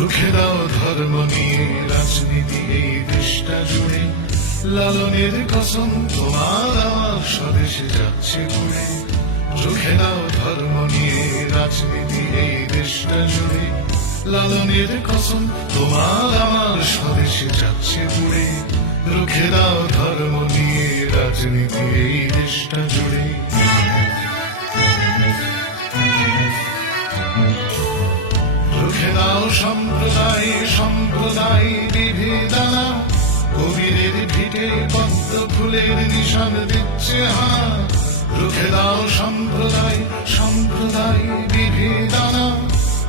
রুখে দাও ধর্ম নিয়ে রাজনীতি এই দেশটা জুড়ে, লালনের কসম তোমার আমার স্বদেশে যাচ্ছে ঘুরে। রুখে দাও ধর্ম নিয়ে রাজনীতি এই দেশটা জুড়ে, লালনের কসম তোমার আমার স্বদেশে যাচ্ছে ঘুরে। রুখে দাও ধর্ম নিয়ে রাজনীতি এই দেশটা জুড়ে। রুখে দাও সম্প্রদায় সম্প্রদায় বিভেদনা, কবিরের ভিটে পদ্ম ফুলের নিশান দিচ্ছে হাত। রুখে দাও সম্প্রদায় সম্প্রদায় বিভেদনা,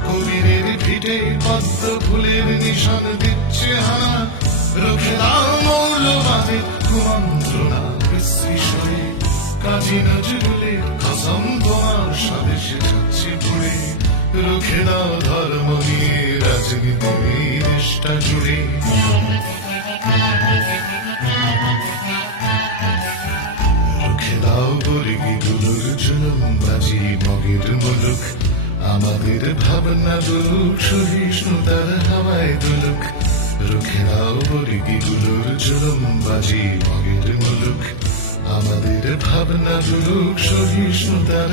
কবিরের ভিটে পদ্ম ফুলের নিশান দিচ্ছে হাত। রুখে দাও মৌলবাদের কুমন্ত্রণা বিশ্রী, কাজী নজরুলের কসম তোমার স্বদেশে যাচ্ছে ঘুরে। রুখে দাও ধর্ম নিয়ে রাজনীতি এই দেশটা জুড়ে। রুখে দাও বর্গীগুলোর জুলুমবাজি মগের মুলুক, আমাদের ভাবনা দুলুক সহিষ্ণুতার হাওয়ায় দুলুক। রুখে দাও বর্গীগুলোর জুলুমবাজি মগের মুলুক, আমাদের ভাবনা দুলুক সহিষ্ণুতার